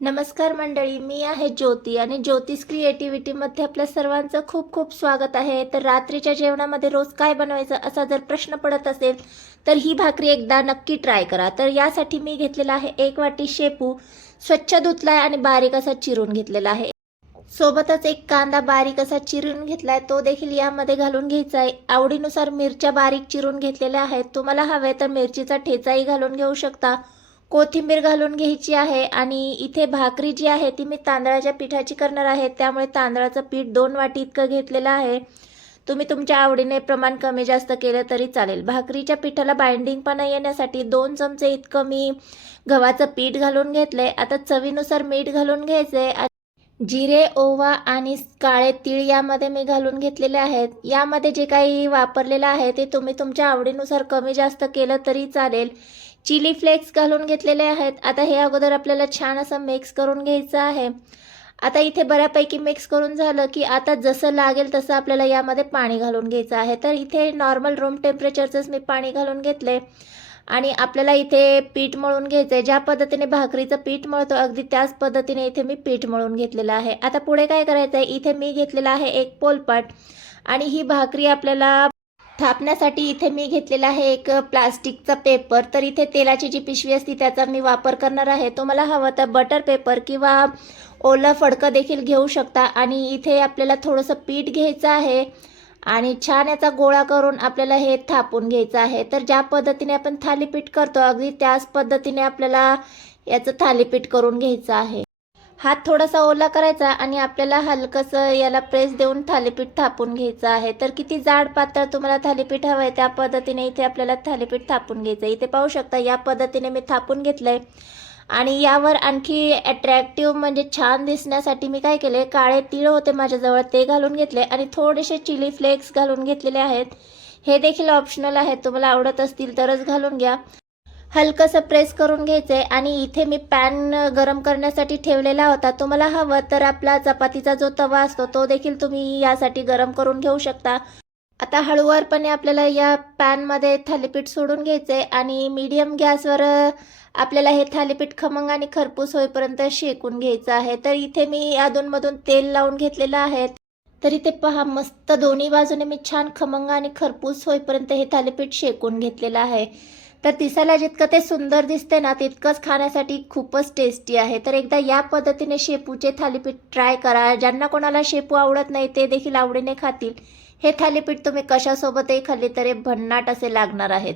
नमस्कार मंडळी, मी आहे ज्योती आणि ज्योतिष क्रिएटिव्हिटीमध्ये आपल्या सर्वांचं खूप खूप स्वागत आहे. तर रात्रीच्या जेवणामध्ये रोज काय बनवायचं असा जर प्रश्न पडत असेल तर ही भाकरी एकदा नक्की ट्राय करा. तर यासाठी मी घेतलेला आहे 1 वाटी शेपू, स्वच्छ धुतलाय आणि बारीक असा चिरून घेतलेला आहे. सोबतच एक कांदा बारीक असा चिरून घेतलाय, तो देखील यामध्ये घालून घ्यायचा आहे. आवडीनुसार मिरच्या बारीक चिरून घेतलेल्या आहेत. तुम्हाला हवे तर मिरचीचा ठेचाही घालून घेऊ शकता. कोथिंबीर घालून घ्यायची आहे आणि इथे भाकरी जी आहे ती मी तांदळाच्या पिठाची करणार आहे, त्यामुळे तांदळाचं पीठ 2 वाटी इतकं घेतलेलं आहे. तुम्ही तुमच्या आवडीने प्रमाण कमी जास्त केलं तरी चालेल. भाकरीच्या पिठाला बाइंडिंगपणा येण्यासाठी 2 चमचे इतकं मी गव्हाचं पीठ घालून घेतलंय. आता चवीनुसार मीठ घालून घ्यायचंय. जिरे, ओवा आणि काळे तीळ यामध्ये मी घालून घेतलेले आहेत. यामध्ये जे काही वापरलेलं आहे ते तुम्ही तुमच्या आवडीनुसार कमी जास्त केलं तरी चालेल. चिली फ्लेक्स घालून घेतलेले आहेत. आता हे अगोदर आपल्याला छान असं मिक्स करून घ्यायचं आहे. आता इथे बऱ्यापैकी मिक्स करून झालं की आता जसं लागेल तसं आपल्याला यामध्ये पाणी घालून घ्यायचं आहे. तर इथे नॉर्मल रूम टेम्परेचरचंच मी पाणी घालून घेतले आणि आपल्याला इथे पीठ मळून घ्यायचं आहे. ज्या पद्धतीने भाकरीचं पीठ मळतो अगदी त्याच पद्धतीने इथे मी पीठ मळून घेतलेलं आहे. आता पुढे काय करायचं आहे, इथे मी घेतलेला आहे एक पोलपाट आणि ही भाकरी आपल्याला थापण्यासाठी इथे मी घेतलेला आहे एक प्लास्टिकचा पेपर. तर इथे तेलाची जी पिशवी असते त्याचा मी वापर करणार आहे. तुम्हाला हवं तर बटर पेपर किंवा ओलं फडकं देखील घेऊ शकता. आणि इथे आपल्याला थोडंसं पीठ घ्यायचं आहे आणि छान याचा गोळा करून आपल्याला हे थापून घ्यायचं आहे. तर ज्या पद्धतीने आपण थालीपीठ करतो अगदी त्याच पद्धतीने आपल्याला याचं थालीपीठ करून घ्यायचं आहे. हात थोडासा ओला करायचा आणि आपल्याला हलकंसं याला प्रेस देऊन थालीपीठ थापून घ्यायचं आहे. तर किती जाड पातळ तुम्हाला थालीपीठ हवं आहे त्या पद्धतीने इथे आपल्याला थालीपीठ थापून घ्यायचं आहे. इथे पाहू शकता या पद्धतीने मी थापून घेतलं आहे. आणि यावर आणखी अट्रॅक्टिव्ह म्हणजे छान दिसण्यासाठी मी काय केले, काळे तीळ होते माझ्याजवळ ते घालून घेतले आणि थोडेसे चिली फ्लेक्स घालून घेतलेले आहेत. हे देखील ऑप्शनल आहे, तुम्हाला आवडत असतील तरच घालून घ्या. हलकंसं प्रेस करून घ्यायचं आहे आणि इथे मी पॅन गरम करण्यासाठी ठेवलेला होता. तुम्हाला हवं तर आपला चपातीचा जो तवा असतो तो देखील तुम्ही यासाठी गरम करून घेऊ शकता. आता हळूवारपणे आपल्याला या पॅनमध्ये थालीपीठ सोडून घ्यायचं आहे आणि मीडियम गॅसवर आपल्याला हे थालीपीठ खमंग आणि खरपूस होईपर्यंत शेकून घ्यायचं आहे. तर इथे मी अधूनमधून तेल लावून घेतलेलं आहे. तर इथे पहा, मस्त दोन्ही बाजूने मी छान खमंग आणि खरपूस होईपर्यंत हे थालीपीठ शेकून घेतलेलं आहे. तर दिसायला जितकं ते सुंदर दिसते ना तितकंच खाण्यासाठी खूपच टेस्टी आहे. तर एकदा या पद्धतीने शेपूचे थालीपीठ ट्राय करा. ज्यांना कोणाला शेपू आवडत नाही ते देखील आवडीने खातील. हे थालीपीठ तुम्ही कशासोबतही खाल्ले तरी भन्नाट असे लागणार आहेत.